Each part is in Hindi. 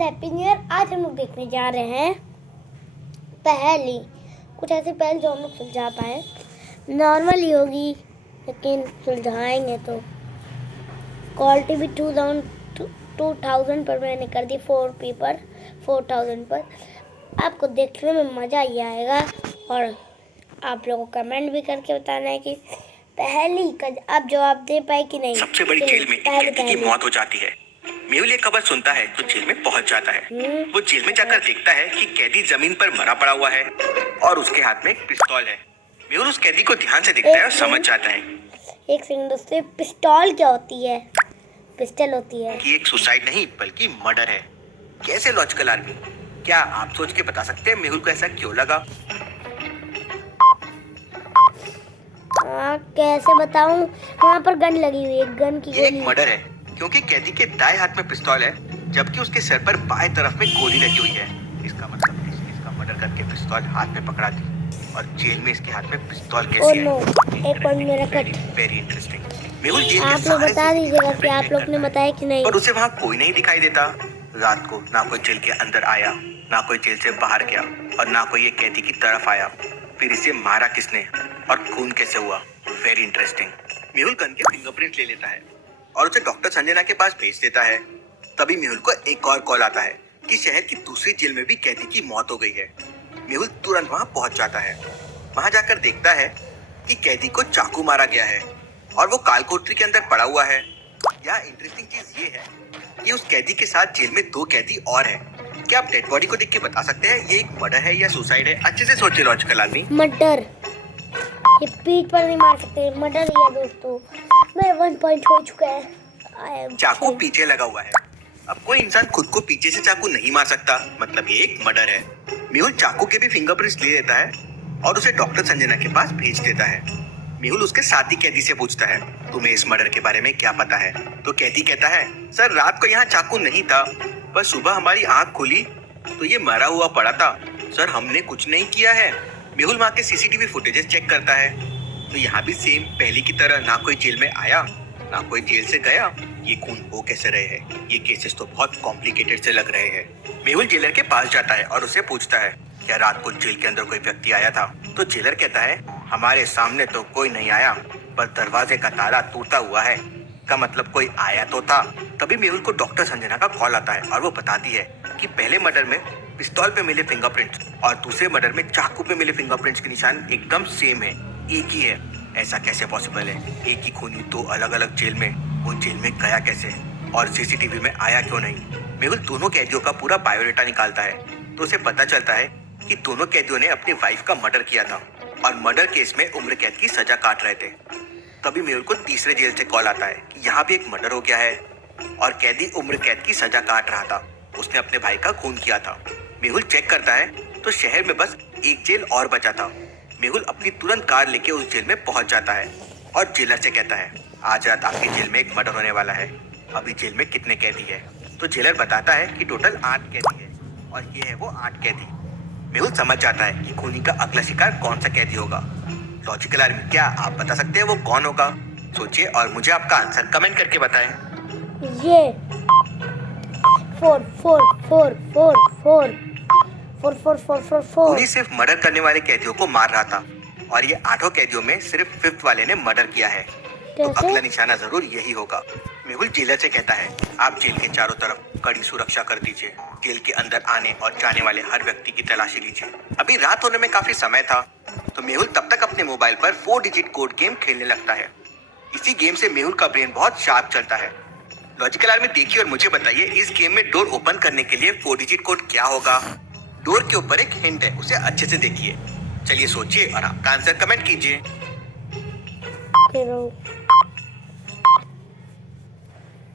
Guys happy new year. आज हम लोग देखने जा रहे हैं पहेली, कुछ ऐसी पहेली जो हम लोग सुलझा पाए। नॉर्मल ही होगी लेकिन सुलझाएंगे तो। क्वालिटी भी 2000 पर मैंने कर दी, 4000 पर। आपको देखने में मज़ा ही आएगा और आप लोगों को कमेंट भी करके बताना है कि पहेली का आप जवाब दे पाए कि नहीं। सबसे बड़ी जेल में एक कैदी की मौत हो जाती है। मेहुल ये खबर सुनता है तो जेल में पहुंच जाता है। वो जेल में जाकर देखता है कि कैदी जमीन पर मरा पड़ा हुआ है और उसके हाथ में एक पिस्तौल है। मेहुल उस कैदी को ध्यान से देखता है और समझ जाता है एक सेकंड दोस्तों, पिस्तौल क्या होती है? पिस्टल होती है कि एक सुसाइड नहीं बल्कि मर्डर है। कैसे लॉजिकल आदमी, क्या आप सोच के बता सकते हैं मेहुल को ऐसा क्यों लगा? कैसे बताऊं? वहाँ पर गन लगी हुई है, गन की ये एक मर्डर है क्योंकि कैदी के दाएं हाथ में पिस्तौल है जबकि उसके सर पर बाएं तरफ में गोली लगी हुई है। इसका मतलब इसने इसका मर्डर करके पिस्तौल हाथ में पकड़ा दी और जेल में इसके हाथ में पिस्तौल कैसे है? एक पॉइंट मेरा कट। Very interesting. मेहुल जेल आप लोग बता दीजिएगा कि आप लोग ने बताया कि नहीं। पर उसे वहाँ कोई नहीं दिखाई देता। रात को ना कोई जेल के अंदर आया, ना कोई जेल से बाहर गया और ना कोई ये कैदी की तरफ आया। फिर इसे मारा किसने और खून कैसे हुआ? Very interesting. मेहुल गन के फिंगरप्रिंट ले लेता है और उसे डॉक्टर संजना के पास भेज देता है। तभी मेहुल को एक और कॉल आता है कि शहर की दूसरी जेल में भी कैदी की मौत हो गई है। मेहुल तुरंत वहाँ पहुँच जाता है। वहाँ जाकर देखता है कि कैदी को चाकू मारा गया है और वो कालकोठरी के अंदर पड़ा हुआ है। यहाँ इंटरेस्टिंग चीज ये है कि उस कैदी के साथ जेल में 2 कैदी और हैं। क्या आप डेड बॉडी को देख के बता सकते हैं ये एक मर्डर है या सुसाइड है? अच्छे से सोचिए लॉजिकल आदमी। मर्डर, ये पीठ पर नहीं मार सकते, मर्डर ही है दोस्तों। मेरा 1 पॉइंट हो चुका है। चाकू पीछे लगा हुआ है। अब कोई इंसान खुद को पीछे से चाकू नहीं मार सकता, मतलब ये एक मर्डर है। मेहुल चाकू के भी फिंगरप्रिंट्स ले लेता है और उसे डॉक्टर संजना के पास भेज देता है। मेहुल उसके साथी कैदी से पूछता है, तुम्हें इस मर्डर के बारे में क्या पता है? तो कैदी कहता है, सर रात को यहाँ चाकू नहीं था, पर सुबह हमारी आँख खुली तो ये मरा हुआ पड़ा था। सर हमने कुछ नहीं किया है। मेहुल वहाँ के सीसीटीवी फुटेजेस चेक करता है तो यहाँ भी सेम पहले की तरह ना कोई जेल में आया ना कोई जेल से गया। ये खून हो कैसे रहे हैं? ये केसेस तो बहुत कॉम्प्लिकेटेड से लग रहे हैं। मेहुल जेलर के पास जाता है और उसे पूछता है, क्या रात को जेल के अंदर कोई व्यक्ति आया था? तो जेलर कहता है, हमारे सामने तो कोई नहीं आया पर दरवाजे का ताला टूटा हुआ है, का मतलब कोई आया तो था। तभी मेहुल को डॉक्टर संजना का कॉल आता है और वो बताती है कि पहले मर्डर में पिस्तौल पे मिले फिंगरप्रिंट्स और दूसरे मर्डर में चाकू पे मिले फिंगरप्रिंट्स के निशान एकदम सेम है, एक ही है। ऐसा कैसे पॉसिबल है? एक ही खूनी 2 अलग अलग जेल में, वो जेल में गया कैसे और सीसीटीवी में आया क्यों नहीं? मेहुल दोनों कैदियों का पूरा बायोडाटा निकालता है तो उसे पता चलता है कि दोनों कैदियों ने अपनी वाइफ का मर्डर किया था और मर्डर केस में उम्र कैद की सजा काट रहे थे। तभी मेहुल को तीसरे जेल से कॉल आता है कि यहाँ भी एक मर्डर हो गया है और कैदी उम्र कैद की सजा काट रहा था। उसने अपने भाई का खून किया था। मेहुल चेक करता है तो शहर में बस एक जेल और बचा था। मेहुल अपनी तुरंत कार लेके उस जेल में पहुंच जाता है और जेलर से कहता है, आज रात आपकी जेल में एक मर्डर होने वाला है। अभी जेल में कितने कैदी है? तो जेलर बताता है कि टोटल 8 कैदी है और ये है वो 8 कैदी। मेहुल समझ जाता है कि खूनी का अगला शिकार कौन सा कैदी होगा। लॉजिकल आर्मी, क्या आप बता सकते हैं वो कौन होगा? सोचिए और मुझे आपका आंसर कमेंट करके बताएं। ये 4 4 4 4 4 4 4 4 4 4। खूनी सिर्फ मर्डर करने वाले कैदियों को मार रहा था और ये 8 कैदियों में सिर्फ 5th वाले ने मर्डर किया है। तो अगला निशाना जरूर यही होगा। मेहुल जेलर से कहता है, आप जेल के चारों तरफ कड़ी सुरक्षा कर दीजिए। जेल के अंदर आने और जाने वाले हर व्यक्ति की तलाशी लीजिए। अभी रात होने में काफी समय था तो मेहुल तब तक अपने मोबाइल पर 4 डिजिट कोड गेम खेलने लगता है। इसी गेम से मेहुल का ब्रेन बहुत शार्प चलता है। लॉजिकल आर्मी देखिए और मुझे बताइए, इस गेम में डोर ओपन करने के लिए 4 डिजिट कोड क्या होगा? डोर के ऊपर एक हिंट है, उसे अच्छे से देखिए। चलिए सोचिए और आपका आंसर कमेंट कीजिए।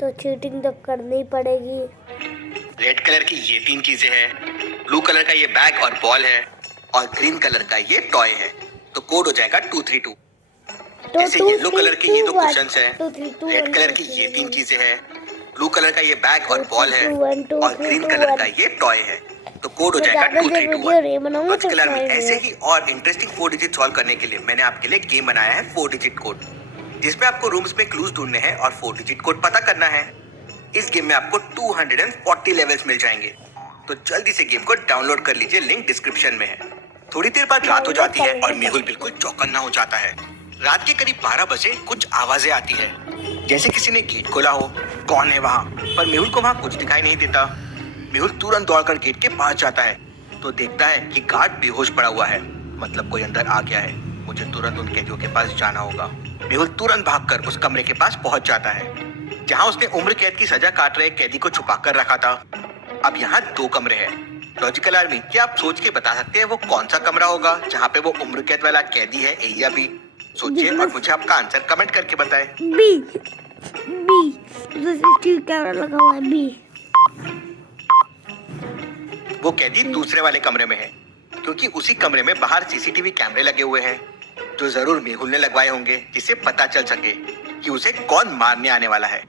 तो चीटिंग तो करनी पड़ेगी। रेड कलर की ये 3 चीजें हैं, ब्लू कलर का ये बैग और बॉल है और ग्रीन कलर का ये टॉय है। तो कोड हो जाएगा 232। ऐसे येलो कलर के ये 2 क्वेश्चंस हैं, रेड कलर की ये 3 चीजें हैं, ब्लू कलर का ये बैग और बॉल है और ग्रीन कलर का ये टॉय है। तो कोड हो जाएगा 232। ऐसे ही और इंटरेस्टिंग 4 डिजिट सॉल्व करने के लिए मैंने आपके लिए गेम बनाया है 4 डिजिट कोड, जिसमें आपको रूम्स में क्लूज ढूंढने हैं और 4 डिजिट कोड पता करना है। इस गेम में आपको 240 लेवल्स मिल जाएंगे। तो जल्दी से गेम को डाउनलोड कर लीजिए, लिंक डिस्क्रिप्शन में है। थोड़ी देर बाद रात हो जाती है और मेहुल बिल्कुल चौकन्ना हो जाता है। रात के करीब 12 बजे कुछ आवाजें आती है, जैसे किसी ने गेट खोला हो। कौन है वहाँ? पर मेहुल को वहाँ कुछ दिखाई नहीं देता। मेहुल तुरंत दौड़कर गेट के पास जाता है तो देखता है कि गार्ड बेहोश पड़ा हुआ है, मतलब कोई अंदर आ गया है। मुझे तुरंत उन कैदियों के पास जाना होगा। मेहुल तुरंत भागकर उस कमरे के पास पहुंच जाता है जहां उसने उम्र कैद की सजा काट रहे कैदी को छुपा कर रखा था। अब यहाँ 2 कमरे हैं। लॉजिकल आर्मी, क्या आप सोच के बता सकते हैं वो कौन सा कमरा होगा जहाँ पे वो उम्र कैद वाला कैदी है, ए या बी? सोचिए और मुझे आपका आंसर कमेंट करके बताएं। बी, बी, सीसीटीवी कैमरा लगा हुआ है, बी। वो कैदी दूसरे वाले कमरे में है, क्योंकि उसी कमरे में बाहर सीसीटीवी कैमरे लगे हुए हैं, जो जरूर मेहुल ने लगवाए होंगे, जिससे पता चल सके कि उसे कौन मारने आने वाला है।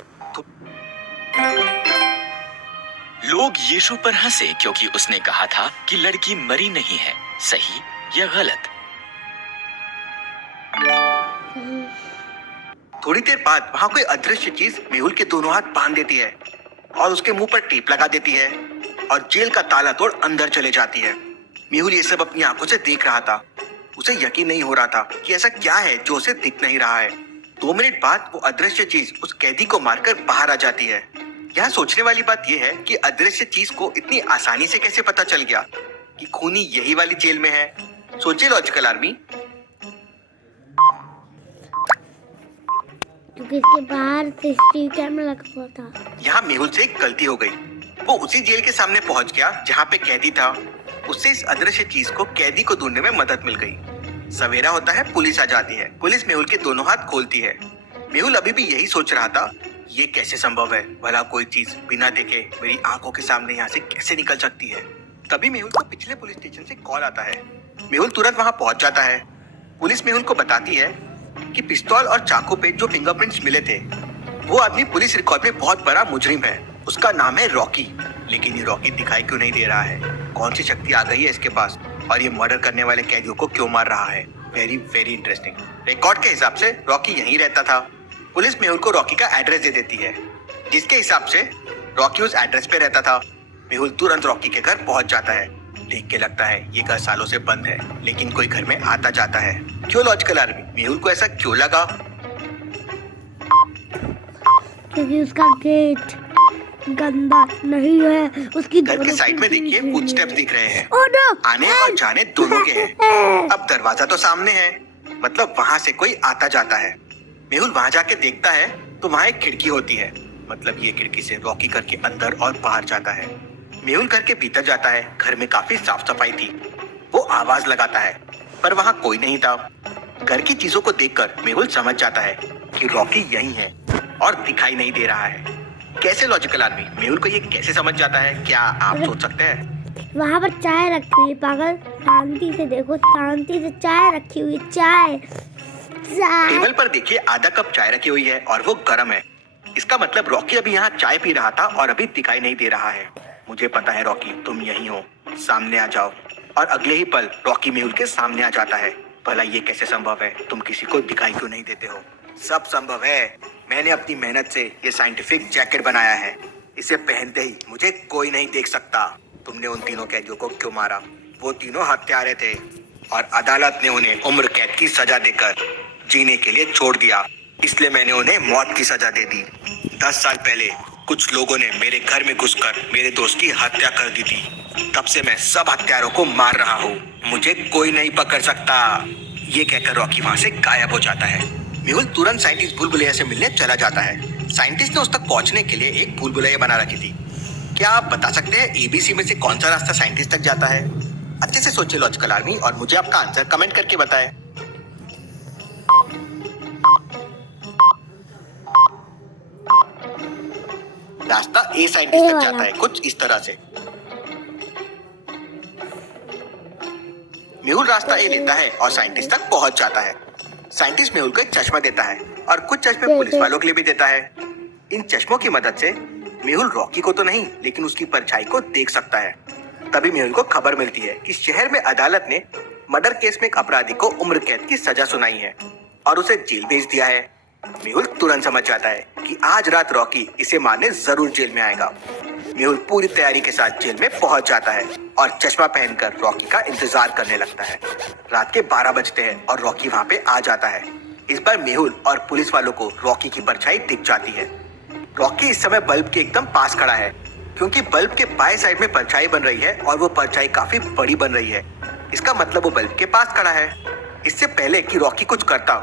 लोग यीशु पर हंसे क्योंकि उसने कहा था कि लड़की मरी नहीं है। सही या गलत? थोड़ी देर बाद वहाँ कोई अदृश्य चीज मेहुल के दोनों हाथ बांध देती है और उसके मुंह पर टेप लगा देती है और जेल का ताला तोड़ अंदर चले जाती है। मेहुल ये सब अपनी आंखों से देख रहा था। उसे यकीन नहीं हो रहा था कि ऐसा क्या है जो उसे दिख नहीं रहा है। 2 मिनट बाद वो अदृश्य चीज उस कैदी को मारकर बाहर आ जाती है। यहाँ सोचने वाली बात यह है कि अदृश्य चीज को इतनी आसानी से कैसे पता चल गया कि खूनी यही वाली जेल में है। सोचिए लॉजिकल आर्मी। क्योंकि इसके बाहर सीसीटीवी कैमरा लगा हुआ था। यहाँ मेहुल से एक गलती हो गई। वो उसी जेल के सामने पहुंच गया जहाँ पे कैदी था। उससे इस अदृश्य चीज को कैदी को ढूंढने में मदद मिल गई। सवेरा होता है, पुलिस आ जाती है। पुलिस मेहुल के दोनों हाथ खोलती है। मेहुल अभी भी यही सोच रहा था, ये कैसे संभव है? भला कोई चीज बिना देखे मेरी आंखों के सामने यहाँ से कैसे निकल सकती है? तभी मेहुल को पिछले पुलिस स्टेशन से कॉल आता है। मेहुल तुरंत वहाँ पहुंच जाता है। पुलिस मेहुल को बताती है कि पिस्तौल और चाकू पे जो फिंगरप्रिंट्स मिले थे, वो आदमी पुलिस रिकॉर्ड में बहुत बड़ा मुजरिम है। उसका नाम है रॉकी। लेकिन ये रॉकी दिखाई क्यों नहीं दे रहा है? कौन सी शक्ति आ गई है इसके पास? और ये मर्डर करने वाले कैदियों को क्यों मार रहा है? Very very interesting. रिकॉर्ड के हिसाब से रॉकी यहीं रहता था। पुलिस मेहुल को रॉकी का एड्रेस दे देती है, जिसके हिसाब से रॉकी उस एड्रेस पे रहता था। मेहुल तुरंत रॉकी के घर पहुंच जाता है। देख के लगता है ये घर सालों से बंद है, लेकिन कोई घर में आता जाता है। क्यों लॉजिकल आर्मी? मेहुल को ऐसा क्यों लगा? क्योंकि उसका गेट गंदा नहीं है। उसकी घर के साइड में देखिए फुटस्टेप्स दिख रहे हैं। Oh no! आने और जाने दोनों के हैं। अब दरवाजा तो सामने है, मतलब वहाँ से कोई आता जाता है। मेहुल वहाँ जाके देखता है तो वहाँ एक खिड़की होती है, मतलब ये खिड़की से रॉकी घर के अंदर और बाहर जाता है। मेहुल घर के भीतर जाता है। घर में काफी साफ सफाई थी। वो आवाज लगाता है पर वहाँ कोई नहीं था। घर की चीजों को देखकर मेहुल समझ जाता है कि रॉकी यहीं है और दिखाई नहीं दे रहा है। कैसे लॉजिकल आदमी? मेहुल को ये कैसे समझ जाता है? क्या आप सोच सकते हैं? वहाँ पर चाय रखी हुई है। पागल, शांति से देखो, शांति से चाय रखी हुई है। चाय टेबल पर देखिए आधा कप चाय रखी हुई है और वो गर्म है। इसका मतलब रॉकी अभी यहाँ चाय पी रहा था और अभी दिखाई नहीं दे रहा है। मुझे पता है रॉकी, तुम यहीं हो, सामने आ जाओ। और अगले ही पल रॉकी मेहुल के सामने आ जाता है। भला ये कैसे संभव है? तुम किसी को दिखाई क्यों नहीं देते हो? सब संभव है। मैंने अपनी मेहनत से ये साइंटिफिक जैकेट बनाया है। इसे पहनते ही मुझे कोई नहीं देख सकता। तुमने उन तीनों कैदियों को क्यों मारा? वो तीनों हत्यारे थे और अदालत ने उन्हें उम्र कैद की सजा देकर जीने के लिए छोड़ दिया, इसलिए मैंने उन्हें मौत की सजा दे दी। 10 साल पहले कुछ लोगों ने मेरे घर में घुसकर मेरे दोस्त की हत्या कर दी थी। तब से मैं सब हत्यारों को मार रहा हूँ। मुझे कोई नहीं पकड़ सकता। ये कहकर रॉकी वहाँ से गायब हो जाता है। मेहुल तुरंत साइंटिस्ट भूल भुलैया से मिलने चला जाता है। साइंटिस्ट ने उस तक पहुँचने के लिए एक भूल भुलैया बना रखी थी। क्या आप बता सकते हैं एबीसी में से कौन सा रास्ता साइंटिस्ट तक जाता है? अच्छे से सोचिए लॉजिकल आर्मी और मुझे आपका आंसर कमेंट करके बताएं। रास्ता ए साइंटिस्ट तक जाता है, कुछ इस तरह से। मेहुल रास्ता ए लेता है और साइंटिस्ट तक पहुंच जाता है। साइंटिस्ट मेहुल को एक चश्मा देता है और कुछ चश्मे पुलिस वालों के लिए भी देता है। इन चश्मों की मदद से मेहुल रॉकी को तो नहीं, लेकिन उसकी परछाई को देख सकता है। तभी मेहुल को खबर मिलती है कि शहर में अदालत ने मर्डर केस में एक अपराधी को उम्र कैद की सजा सुनाई है और उसे जेल भेज दिया है। मेहुल तुरंत समझ जाता है कि आज रात रॉकी इसे मारने जरूर जेल में आएगा। मेहुल पूरी तैयारी के साथ जेल में पहुंच जाता है और चश्मा पहनकर रॉकी का इंतजार करने लगता है। रात के 12 बजते हैं और रॉकी वहां पे आ जाता है। इस बार मेहुल और पुलिस वालों को रॉकी की परछाई दिख जाती है। रॉकी इस समय बल्ब के एकदम पास खड़ा है, क्योंकि बल्ब के बाएं साइड में परछाई बन रही है और वो परछाई काफी बड़ी बन रही है। इसका मतलब वो बल्ब के पास खड़ा है। इससे पहले कि रॉकी कुछ करता,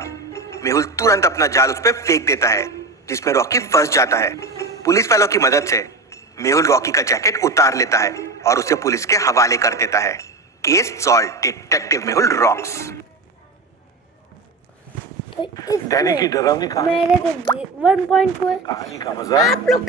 मेहुल तुरंत अपना जाल उस पर फेंक देता है, जिसमें रॉकी फंस जाता है। पुलिस वालों की मदद से मेहुल रॉकी का जैकेट उतार लेता है और उसे पुलिस के हवाले कर देता है। Case solve, detective Mehul rocks. तो डैनी की डरावनी कहानी मेरे तो 1.2 है। कहानी का मजा आप लोग